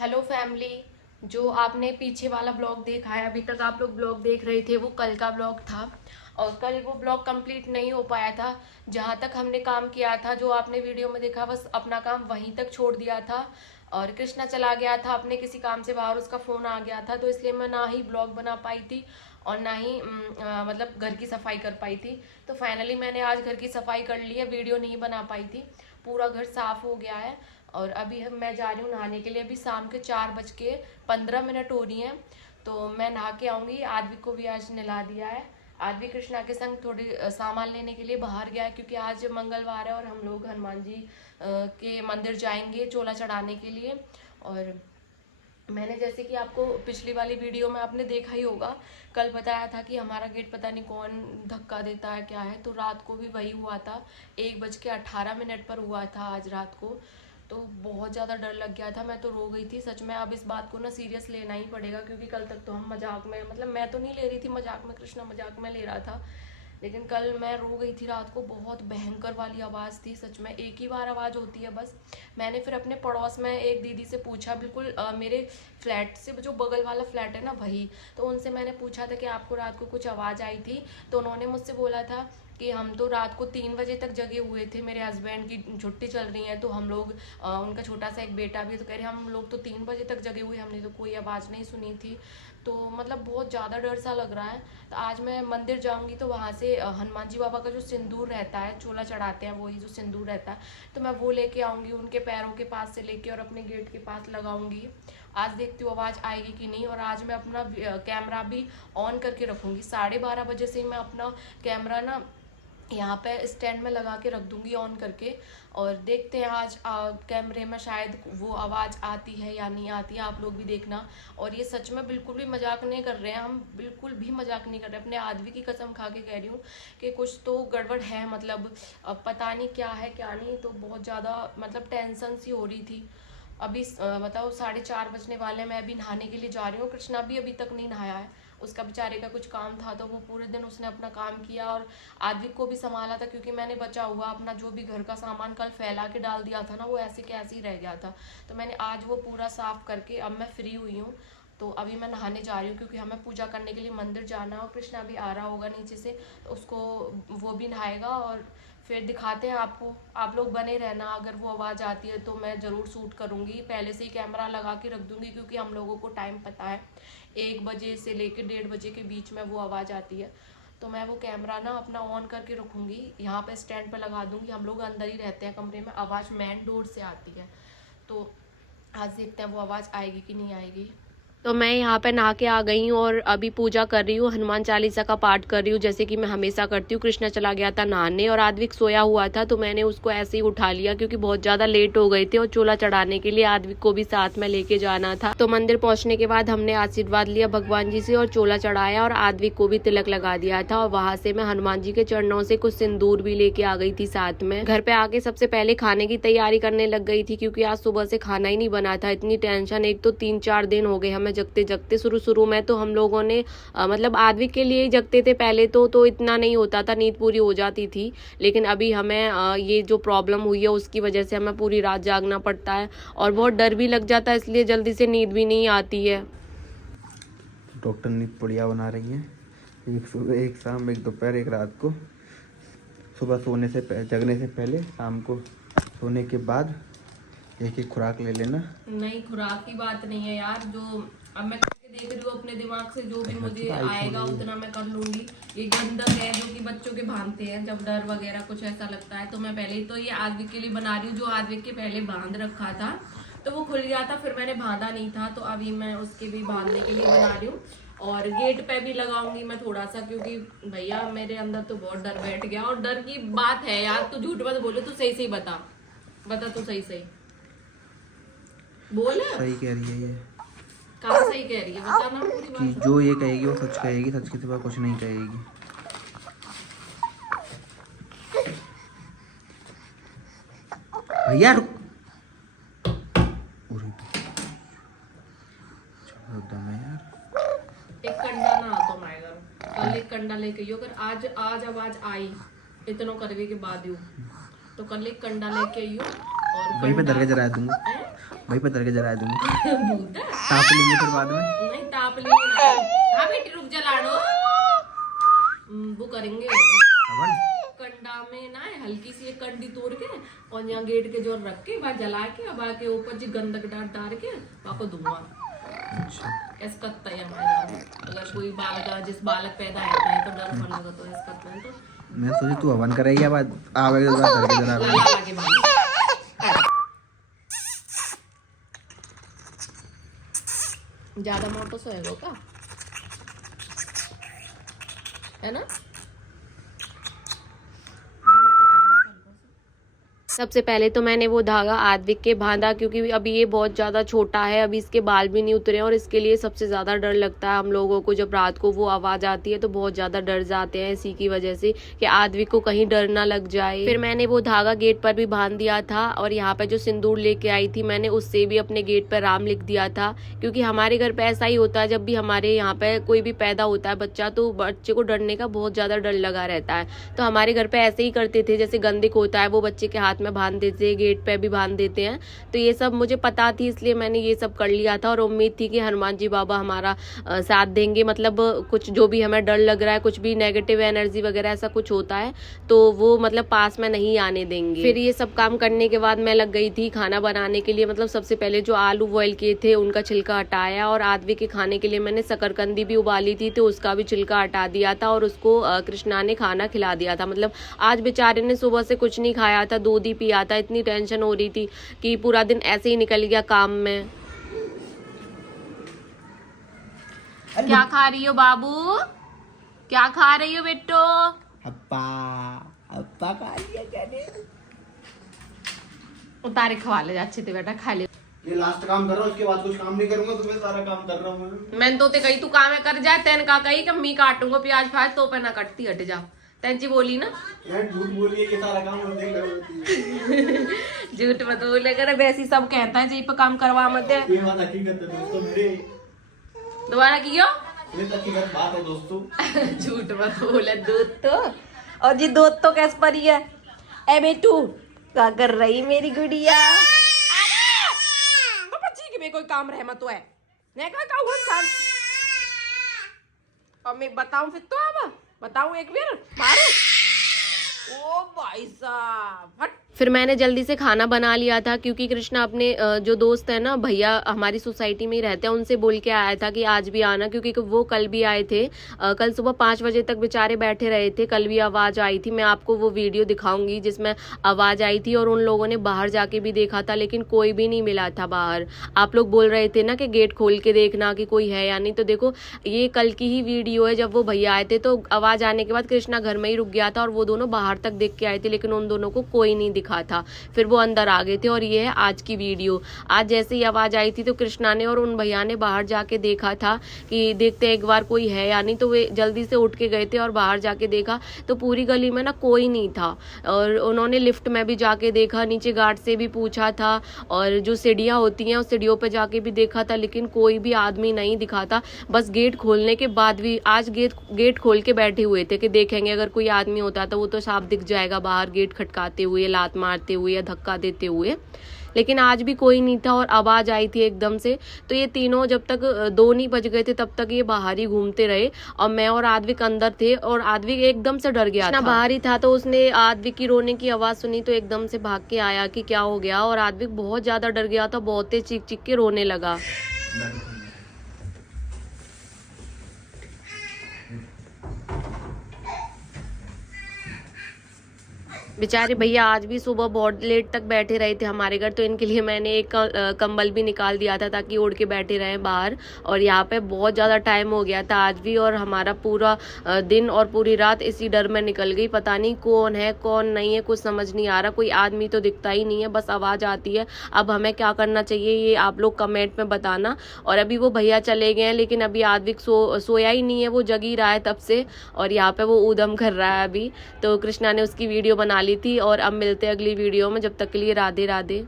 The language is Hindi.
Hello family. जो आपने पीछे वाला ब्लॉग देखा है, अभी तक आप लोग ब्लॉग देख रहे थे, वो कल का ब्लॉग था। और कल वो ब्लॉग कंप्लीट नहीं हो पाया था। जहाँ तक हमने काम किया था, जो आपने वीडियो में देखा, बस अपना काम वहीं तक छोड़ दिया था। और कृष्णा चला गया था अपने किसी काम से बाहर, उसका फ़ोन आ गया था, तो इसलिए मैं ना ही ब्लॉग बना पाई थी और ना ही मतलब घर की सफाई कर पाई थी। तो फाइनली मैंने आज घर की सफाई कर ली है, वीडियो नहीं बना पाई थी। पूरा घर साफ हो गया है। और अभी मैं जा रही हूँ नहाने के लिए। अभी शाम के 4:15 हो रही हैं। तो मैं नहा के आऊँगी। आदवी को भी आज नहला दिया है। आदवी कृष्णा के संग थोड़ी सामान लेने के लिए बाहर गया है, क्योंकि आज मंगलवार है और हम लोग हनुमान जी के मंदिर जाएंगे चोला चढ़ाने के लिए। और मैंने, जैसे कि आपको पिछली वाली वीडियो में आपने देखा ही होगा, कल बताया था कि हमारा गेट पता नहीं कौन धक्का देता है क्या है। तो रात को भी वही हुआ था, 1:18 पर हुआ था आज रात को। तो बहुत ज़्यादा डर लग गया था, मैं तो रो गई थी सच में। अब इस बात को ना सीरियस लेना ही पड़ेगा, क्योंकि कल तक तो हम मजाक में, मतलब मैं तो नहीं ले रही थी मजाक में, कृष्णा मजाक में ले रहा था। लेकिन कल मैं रो गई थी रात को। बहुत भयंकर वाली आवाज़ थी सच में, एक ही बार आवाज़ होती है बस। मैंने फिर अपने पड़ोस में एक दीदी से पूछा, बिल्कुल मेरे फ्लैट से जो बगल वाला फ्लैट है ना वही, तो उनसे मैंने पूछा था कि आपको रात को कुछ आवाज़ आई थी। तो उन्होंने मुझसे बोला था कि हम तो रात को 3 बजे तक जगे हुए थे, मेरे हस्बैंड की छुट्टी चल रही है, तो हम लोग उनका छोटा सा एक बेटा भी है, तो कह रहे हम लोग तो 3 बजे तक जगे हुए, हमने तो कोई आवाज़ नहीं सुनी थी। तो मतलब बहुत ज़्यादा डर सा लग रहा है। तो आज मैं मंदिर जाऊंगी, तो वहाँ से हनुमान जी बाबा का जो सिंदूर रहता है, चोला चढ़ाते हैं वही जो सिंदूर रहता है, तो मैं वो लेके आऊँगी, उनके पैरों के पास से लेके और अपने गेट के पास लगाऊंगी। आज देखती हूँ आवाज़ आएगी कि नहीं। और आज मैं अपना कैमरा भी ऑन करके रखूँगी। 12:30 बजे से ही मैं अपना कैमरा ना यहाँ पे स्टैंड में लगा के रख दूंगी ऑन करके। और देखते हैं आज कैमरे में शायद वो आवाज़ आती है या नहीं आती है, आप लोग भी देखना। और ये सच में बिल्कुल भी मजाक नहीं कर रहे हैं हम, बिल्कुल भी मजाक नहीं कर रहे। अपने आदमी की कसम खा के कह रही हूँ कि कुछ तो गड़बड़ है, मतलब अब पता नहीं क्या है क्या नहीं। तो बहुत ज़्यादा मतलब टेंशन सी हो रही थी। अभी बताओ 4:30 बजने वाले, मैं अभी नहाने के लिए जा रही हूँ। कृष्णा भी अभी तक नहीं नहाया है, उसका बेचारे का कुछ काम था, तो वो पूरे दिन उसने अपना काम किया और आद्विक को भी संभाला था, क्योंकि मैंने बचा हुआ अपना जो भी घर का सामान कल फैला के डाल दिया था ना, वो ऐसे के ऐसे ही रह गया था। तो मैंने आज वो पूरा साफ करके अब मैं फ्री हुई हूँ। तो अभी मैं नहाने जा रही हूँ, क्योंकि हमें पूजा करने के लिए मंदिर जाना है। और कृष्णा भी आ रहा होगा नीचे से, तो उसको वो भी नहाएगा और फिर दिखाते हैं आपको। आप लोग बने रहना, अगर वो आवाज़ आती है तो मैं ज़रूर शूट करूँगी। पहले से ही कैमरा लगा के रख दूँगी, क्योंकि हम लोगों को टाइम पता है, 1 बजे से लेकर 1:30 बजे के बीच में वो आवाज़ आती है। तो मैं वो कैमरा ना अपना ऑन करके रखूँगी, यहाँ पे स्टैंड पे लगा दूँगी। हम लोग अंदर ही रहते हैं कमरे में, आवाज़ मेन डोर से आती है। तो आज देखते हैं वो आवाज़ आएगी कि नहीं आएगी। तो मैं यहाँ पे नहा के आ गई हूँ और अभी पूजा कर रही हूँ, हनुमान चालीसा का पाठ कर रही हूँ, जैसे कि मैं हमेशा करती हूँ। कृष्णा चला गया था नहाने और आद्विक सोया हुआ था, तो मैंने उसको ऐसे ही उठा लिया, क्योंकि बहुत ज़्यादा लेट हो गए थे और चोला चढ़ाने के लिए आद्विक को भी साथ में लेके जाना था। तो मंदिर पहुँचने के बाद हमने आशीर्वाद लिया भगवान जी से और चोला चढ़ाया और आद्विक को भी तिलक लगा दिया था। और वहाँ से मैं हनुमान जी के चरणों से कुछ सिंदूर भी लेके आ गई थी साथ में। घर पे आके सबसे पहले खाने की तैयारी करने लग गई थी, क्योंकि आज सुबह से खाना ही नहीं बना था। इतनी टेंशन, एक तो 3-4 दिन हो गए हमें जगते जगते। शुरू में तो हम लोगों ने मतलब आद्विक के लिए ही जगते थे पहले तो इतना नहीं होता था, नींद पूरी हो जाती थी। लेकिन अभी हमें ये जो प्रॉब्लम हुई है उसकी वजह से हमें पूरी रात जागना पड़ता है और बहुत डर भी लग जाता है, इसलिए जल्दी से नींद भी नहीं आती है। डॉक्टर नींद पुड़िया बना रही है, एक सुबह, एक शाम, एक दोपहर, एक रात को। सुबह सोने से जगने से पहले, शाम को सोने के बाद एक खुराक ले लेना। नहीं, खुराक की बात नहीं है यार, जो अब मैं करके देख रही हूँ अपने दिमाग से, जो भी मुझे आएगा उतना मैं कर लूंगी। ये गंदक है जो कि बच्चों के बांधते हैं जब डर वगैरह कुछ ऐसा लगता है, तो मैं पहले ही तो ये आद्विक के लिए बना रही हूँ। जो आद्विक के पहले बांध रखा था तो वो खुल गया था, फिर मैंने बांधा नहीं था, तो अभी मैं उसके भी बांधने के लिए बना रही हूँ। और गेट पे भी लगाऊंगी मैं थोड़ा सा, क्योंकि भैया मेरे अंदर तो बहुत डर बैठ गया। और डर की बात है यार, तू झूठ मत बोले, तू सही सही बता तू सही सही बोल। सही कह रही है ये, कहाँ सही कह रही है, बताना पूरी बात। कि जो ये कहेगी वो सच कहेगी, सच के सिवा कुछ नहीं कहेगी। भैया रुक, एक कंडा ना तो माएगा, कल एक कंडा लेके यो, अगर आज आवाज आई इतनो करवे के बाद यू, तो कल एक कंडा लेके यो और वहीं पे दरगाह जला दूंगा, वही पर तल के जला दूंगी। भूत है। ताप लेंगे फिर बाद में। नहीं ताप लेंगे ना। हाँ बेटी रुक जा लाडो। वो करेंगे हवन कंडा में ना हल्की सी एक कंडी तोड़ के और यहाँ गेट के जोर रख के बाहर जला के अब आके ऊपर जी गंदक डाल के वहाँ को दूंगा। अच्छा ऐसा करता है हमारे यहाँ। अगर कोई बालक जिस बालक पैदा होता है तो डर पड़ेगा तो ऐसा करता है तो मैं सोची तू हवन करेगी बाद आवे तो तल के जला दूंगी। लाला के बाल ज्यादा मोटो सोएगा का है ना। सबसे पहले तो मैंने वो धागा आद्विक के बांधा क्योंकि अभी ये बहुत ज़्यादा छोटा है, अभी इसके बाल भी नहीं उतरे और इसके लिए सबसे ज़्यादा डर लगता है हम लोगों को। जब रात को वो आवाज़ आती है तो बहुत ज़्यादा डर जाते हैं इसी की वजह से कि आद्विक को कहीं डर ना लग जाए। फिर मैंने वो धागा गेट पर भी बांध दिया था और यहाँ पे जो सिंदूर लेके आई थी मैंने उससे भी अपने गेट पर राम लिख दिया था क्योंकि हमारे घर पे ऐसा ही होता है। जब भी हमारे यहाँ पे कोई भी पैदा होता है बच्चा तो बच्चे को डरने का बहुत ज़्यादा डर लगा रहता है। तो हमारे घर पे ऐसे ही करते थे, जैसे गंदिक होता है वो बच्चे के हाथ में बांध देते हैं, गेट पे भी बांध देते हैं। तो ये सब मुझे पता थी इसलिए मैंने ये सब कर लिया था और उम्मीद थी कि हनुमान जी बाबा हमारा साथ देंगे। मतलब कुछ जो भी हमें डर लग रहा है, कुछ भी नेगेटिव एनर्जी वगैरह ऐसा कुछ होता है तो वो मतलब पास में नहीं आने देंगे। फिर ये सब काम करने के बाद मैं लग गई थी खाना बनाने के लिए। मतलब सबसे पहले जो आलू बॉयल किए थे उनका छिलका हटाया और आद्विक के खाने के लिए मैंने शकरकंदी भी उबाली थी तो उसका भी छिलका हटा दिया था और उसको कृष्णा ने खाना खिला दिया था। मतलब आज बेचारे ने सुबह से कुछ नहीं खाया था, दूध ही पिया था। इतनी टेंशन हो रही थी कि पूरा दिन ऐसे ही निकल गया काम में। क्या खा रही हो बाबू, क्या खा रही हो बेटो? अप्पा अप्पा खा लिया क्या ने? उतारे खवा ले अच्छे से बेटा, खा ले। ये लास्ट काम कर रहा हूँ, उसके बाद कुछ काम नहीं करूंगा तो मैं सारा काम कर रहा हूँ। मैंने तो ते कही तू काम है कर जाए, तेन का कही कि मैं काटूंगा प्याज फाज तो पे ना कटती हट जा। तेंची बोली ना यार झूठ बोलिए, ये सारा काम हम नहीं करोगे। झूठ मत बोले कर, वैसी सब कहता है जी पे काम करवा मत। ये बात हकीकत है दोस्तों मेरे। दोबारा कियो ये हकीकत बात है दोस्तों। झूठ मत बोले दूध तो। और जी दूध तो कैस परी है। ए बेटू क्या कर रही मेरी गुड़िया? बच्ची के कोई काम रह मत है नहीं का और मैं बताऊं फिर तो अब बताऊं एक बार मारो। ओ भाई साहब हट। फिर मैंने जल्दी से खाना बना लिया था क्योंकि कृष्णा अपने जो दोस्त है ना भैया हमारी सोसाइटी में ही रहते हैं उनसे बोल के आया था कि आज भी आना, क्योंकि वो कल भी आए थे। कल सुबह 5 बजे तक बेचारे बैठे रहे थे। कल भी आवाज़ आई थी, मैं आपको वो वीडियो दिखाऊंगी जिसमें आवाज़ आई थी और उन लोगों ने बाहर जाके भी देखा था लेकिन कोई भी नहीं मिला था बाहर। आप लोग बोल रहे थे ना कि गेट खोल के देखना कि कोई है या नहीं, तो देखो ये कल की ही वीडियो है। जब वो भैया आए थे तो आवाज़ आने के बाद कृष्णा घर में ही रुक गया था और वो दोनों बाहर तक देख के आए थे लेकिन उन दोनों को कोई नहीं दिखा था। फिर वो अंदर आ गए थे और ये है आज की वीडियो। आज जैसे ही आवाज आई थी तो कृष्णा ने और उन भैया ने बाहर जाके देखा था कि देखते एक बार कोई है या नहीं, तो वे जल्दी से उठ के गए थे और बाहर जाके देखा तो पूरी गली में ना कोई नहीं था। और उन्होंने लिफ्ट में भी जाके देखा, नीचे गार्ड से भी पूछा था और जो सीढ़ियाँ होती हैं उस सीढ़ियों पे जाके भी देखा था लेकिन कोई भी आदमी नहीं दिखा था। बस गेट खोलने के बाद भी आज गेट खोल के बैठे हुए थे कि देखेंगे अगर कोई आदमी होता तो वो तो साफ दिख जाएगा बाहर गेट खटकाते हुए, लात मारते हुए या धक्का देते हुए, लेकिन आज भी कोई नहीं था और आवाज आई थी एकदम से। तो ये तीनों जब तक 2 नहीं बज गए थे तब तक ये बाहर ही घूमते रहे और मैं और आद्विक अंदर थे और आद्विक एकदम से डर गया था। बाहर ही था तो उसने आद्विक की रोने की आवाज सुनी तो एकदम से भाग के आया कि क्या हो गया, और आद्विक बहुत ज्यादा डर गया था, बहुत तेज चीख चीख के रोने लगा। बेचारे भैया आज भी सुबह बहुत लेट तक बैठे रहे थे हमारे घर, तो इनके लिए मैंने एक कंबल भी निकाल दिया था ताकि ओढ़ के बैठे रहें बाहर। और यहाँ पे बहुत ज़्यादा टाइम हो गया था आज भी और हमारा पूरा दिन और पूरी रात इसी डर में निकल गई। पता नहीं कौन है कौन नहीं है, कुछ समझ नहीं आ रहा, कोई आदमी तो दिखता ही नहीं है, बस आवाज़ आती है। अब हमें क्या करना चाहिए ये आप लोग कमेंट में बताना। और अभी वो भैया चले गए हैं लेकिन अभी आद्विक सोया ही नहीं है, वो जग ही रहा है तब से और यहाँ पे वो ऊधम कर रहा है अभी। तो कृष्णा ने उसकी वीडियो बना ली थी और अब मिलते हैं अगली वीडियो में, जब तक के लिए राधे राधे।